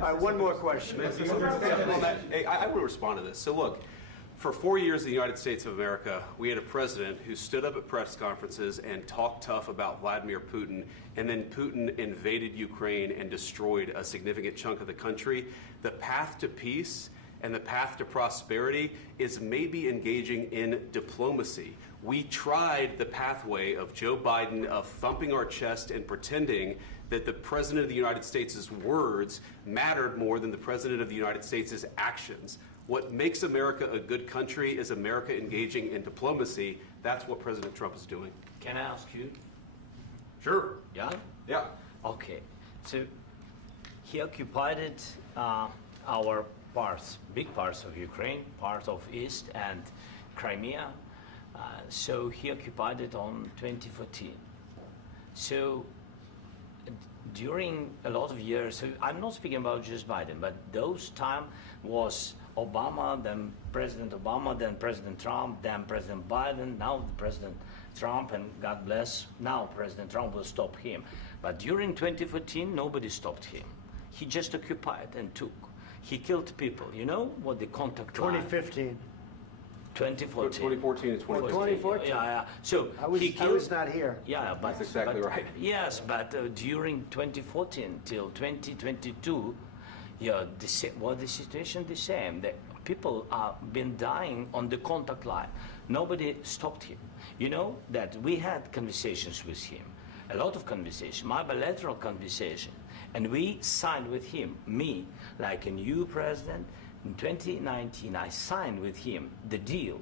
One more question. I will respond to this. So look, for 4 years in the United States of America, we had a president who stood up at press conferences and talked tough about Vladimir Putin, and then Putin invaded Ukraine and destroyed a significant chunk of the country. The path to peace and the path to prosperity is maybe engaging in diplomacy. We tried the pathway of Joe Biden of thumping our chest and pretending that the President of the United States' words mattered more than the President of the United States' actions. What makes America a good country is America engaging in diplomacy. That's what President Trump is doing. Can I ask you? Sure. Yeah? Yeah. Okay. So he occupied our parts, big parts of Ukraine, part of East and Crimea. So he occupied it on 2014. So during a lot of years, so I'm not speaking about just Biden, but those time was Obama, then President Obama, then President Trump, then President Biden, now President Trump, and God bless, now President Trump will stop him. But during 2014, nobody stopped him. He just occupied and took. He killed people. You know what the contact 2015. 2014. 2014 and 2015. 2014. Yeah. So I was not here. Yeah, but that's exactly right. Yes, but during 2014 till 2022, yeah, the situation the same. The people are been dying on the contact line. Nobody stopped him. You know that we had conversations with him, a lot of conversation, my bilateral conversation, and we signed with him, me, like a new president. In 2019, I signed with him the deal.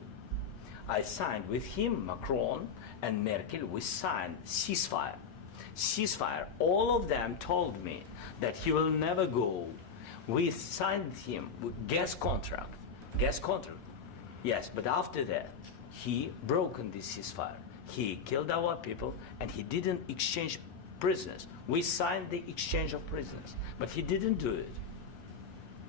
I signed with him, Macron and Merkel, we signed ceasefire. Ceasefire. All of them told me that he will never go. We signed him with gas contract. Gas contract. Yes, but after that, he broken this ceasefire. He killed our people and he didn't exchange prisoners. We signed the exchange of prisoners, but he didn't do it.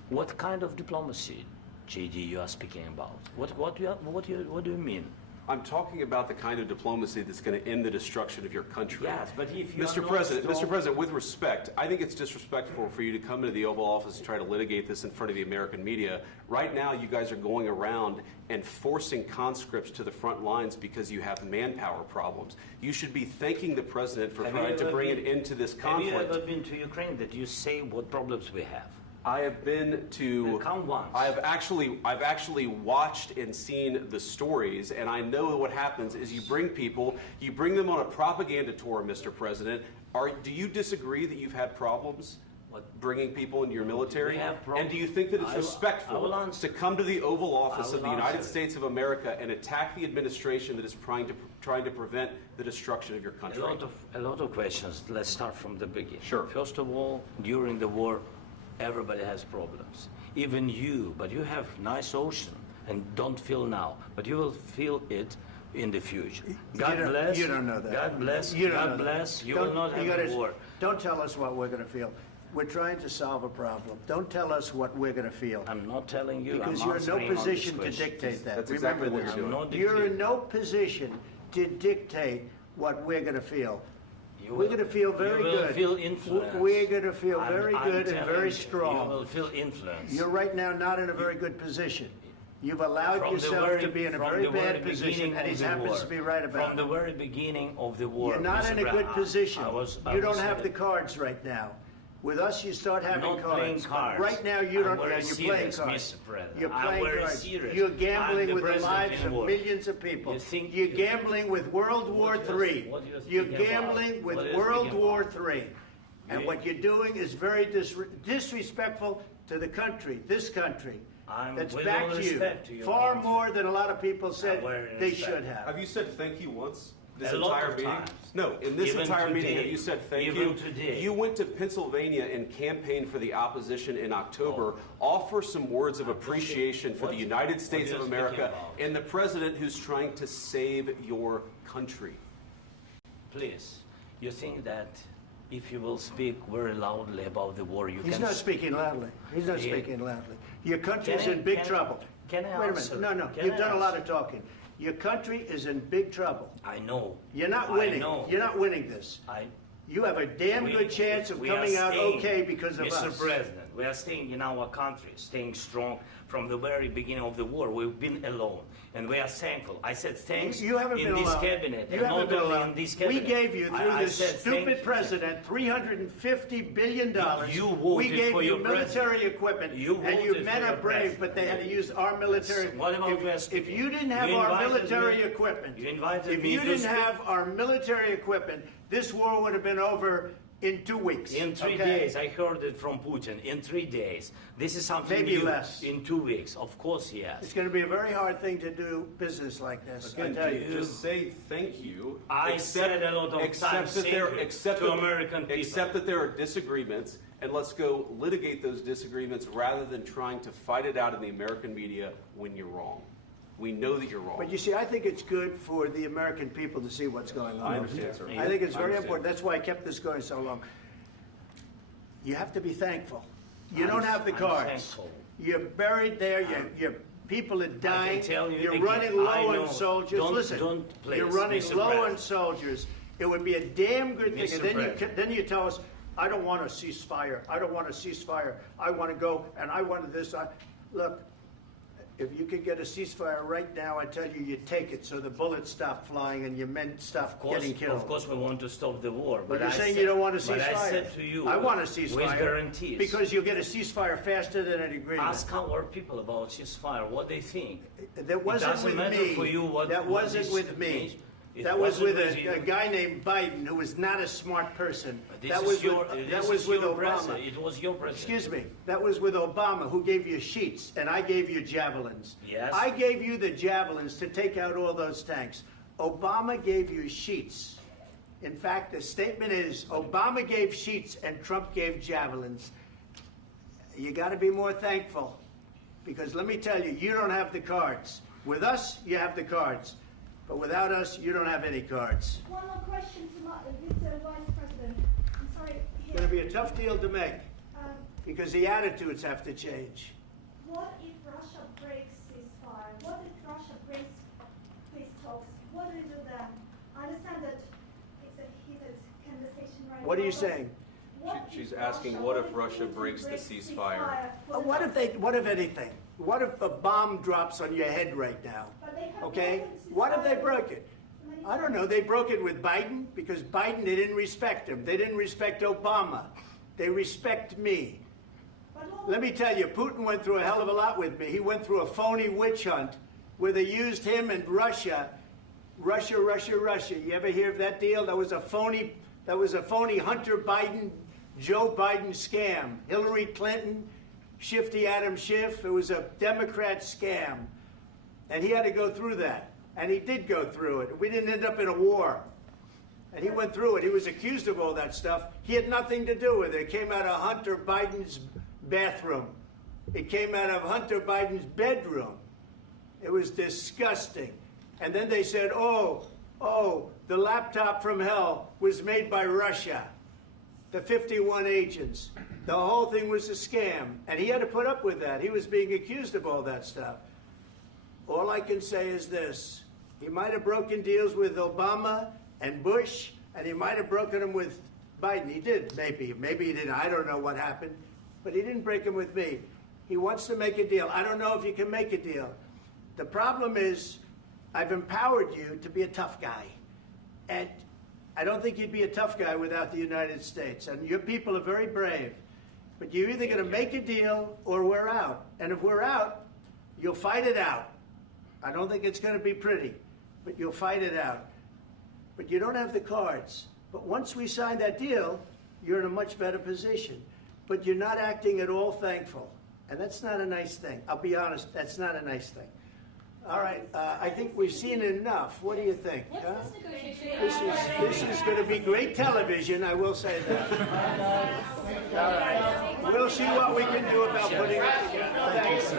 What kind of diplomacy, JD, you are speaking about? What do you mean? I'm talking about the kind of diplomacy that's going to end the destruction of your country. Yes, but if you Mr. President, with respect, I think it's disrespectful for you to come into the Oval Office and try to litigate this in front of the American media. Right now, you guys are going around and forcing conscripts to the front lines because you have manpower problems. You should be thanking the President for trying to bring an end to this conflict. Have you ever been to Ukraine that you say what problems we have? I have been to. Count once. I've actually watched and seen the stories, and I know what happens is you bring people, you bring them on a propaganda tour, Mr. President. Do you disagree that you've had problems bringing people into your military? And do you think that it's respectful to come to the Oval Office of the United States of America and attack the administration that is trying to prevent the destruction of your country? A lot of questions. Let's start from the beginning. Sure. First of all, during the war, everybody has problems, even you, but you have nice ocean and don't feel now, but you will feel it in the future. God bless. You don't know that. God bless. You God bless. You will not have a war. Don't tell us what we're going to feel. We're trying to solve a problem. Don't tell us what we're going to feel. I'm not telling you. Because you're in no position to dictate that. That's exactly what you're doing. You're in no position to dictate what we're going to feel. We're going to feel very good. You will feel influence. We're going to feel very good and very strong. You will feel influence. You're right now not in a very good position. You've allowed yourself to be in a very bad position, and he happens to be right about it. From the very beginning of the war. You're not in a good position. You don't have the cards right now. With us, you start having cards. Right now, you don't. You're playing cards. You're playing cards. You're gambling with the lives of millions of people. You're gambling with World War III. You're gambling with World War III. And what you're doing is very disrespectful to the country, this country. That's back to you. Far more than a lot of people said they should have. Have you said thank you once? This entire meeting? No, in this entire meeting, have you said thank you? You went to Pennsylvania and campaigned for the opposition in October. Offer some words of appreciation for the United States of America and the president who's trying to save your country. Please, you think that if you will speak very loudly about the war, you can... He's not speaking loudly. He's not speaking loudly. Your country is in big trouble. Can I answer? Wait a minute. No. You've done a lot of talking. Your country is in big trouble. I know. You're not winning. You're not winning this. You have a damn good chance of coming out okay because of us. Mr. President, We are staying in our country, staying strong from the very beginning of the war. We've been alone, and we are thankful. I said thanks you haven't in been this alone. cabinet. You haven't been alone. In this cabinet. We gave you, through I this said stupid president, $350 billion. You voted we gave for you your military equipment, You and you voted men for are your brave, president. but they had to use our military. What about West? If you didn't have You our invited military me- equipment, you invited if me you to didn't speak. have our military equipment, this war would have been over in 2 weeks. In 3 okay? days, I heard it from Putin. In 3 days, this is something Maybe new. less. In 2 weeks, of course, yes. It's going to be a very hard thing to do business like this. I Again, tell you. just say thank you. I said a lot of times that thank there, you accept to that- American people. Accept that there are disagreements, and let's go litigate those disagreements rather than trying to fight it out in the American media when you're wrong. We know that you're wrong. But you see, I think it's good for the American people to see what's going on. I understand, sir. I think it's I very understand. important. That's why I kept this going so long. You have to be thankful. You I'm- don't have the I'm cards. thankful. You're buried there. Your people are dying. tell you You're again, running I low know. on soldiers. Don't- Listen, don't please, you're running Mr. low on President. soldiers. It would be a damn good thing. Mr. And then President. then you tell us, I don't want a ceasefire. I don't want a ceasefire. I want to go, and I want this. Look, if you could get a ceasefire right now, I tell you, you take it so the bullets stop flying and your men stop getting killed. Of course, we want to stop the war. But But you're I saying said- you don't want a ceasefire. But I said to you, I want a ceasefire. with guarantees. Because you'll get a ceasefire faster than an agreement. Ask our people about ceasefire, what they think. That wasn't doesn't with matter me. for you what- that what wasn't this with me. means. It That was wasn't with with you. a guy named Biden who was not a smart person. This That is was your, with, this that was is with your Obama. president. It was your president. Excuse me. That was with Obama, who gave you sheets, and I gave you javelins. Yes. I gave you the javelins to take out all those tanks. Obama gave you sheets. In fact, the statement is Obama gave sheets and Trump gave javelins. You got to be more thankful, because let me tell you, you don't have the cards. With us, you have the cards. But without us, you don't have any cards. One more question to Mr. Vice President. I'm sorry. It's going to be a tough deal to make, Um, because the attitudes have to change. what if Russia breaks ceasefire? What if Russia breaks peace talks? What do you do then? I understand that it's a heated conversation right now. What are you but saying? what She's if asking, what if Russia Putin breaks the ceasefire? What if anything? What if a bomb drops on your head right now? But they have Okay? broken What if they ceasefire broke it? many I don't times. know. They broke it with Biden because Biden, they didn't respect him. They didn't respect Obama. They respect me. But what- Let me tell you, Putin went through a hell of a lot with me. He went through a phony witch hunt where they used him and Russia. Russia. You ever hear of that deal? That was a phony Hunter Biden, Joe Biden scam. Hillary Clinton, Shifty Adam Schiff. It was a Democrat scam. And he had to go through that. And he did go through it. We didn't end up in a war. And he went through it. He was accused of all that stuff. He had nothing to do with it. It came out of Hunter Biden's bathroom. It came out of Hunter Biden's bedroom. It was disgusting. And then they said, oh, the laptop from hell was made by Russia. The 51 agents. The whole thing was a scam. And he had to put up with that. He was being accused of all that stuff. All I can say is this. He might have broken deals with Obama and Bush, and he might have broken them with Biden. He did, maybe. Maybe he didn't. I don't know what happened. But he didn't break them with me. He wants to make a deal. I don't know if you can make a deal. The problem is, I've empowered you to be a tough guy. And I don't think you'd be a tough guy without the United States. And your people are very brave. But you're either going to make a deal or we're out. And if we're out, you'll fight it out. I don't think it's going to be pretty, but you'll fight it out. But you don't have the cards. But once we sign that deal, you're in a much better position. But you're not acting at all thankful. And that's not a nice thing. I'll be honest, that's not a nice thing. All right, I think we've seen enough. What do you think? Huh? This is going to be great television, I will say that. All right. We'll see what we can do about putting it together. Thanks.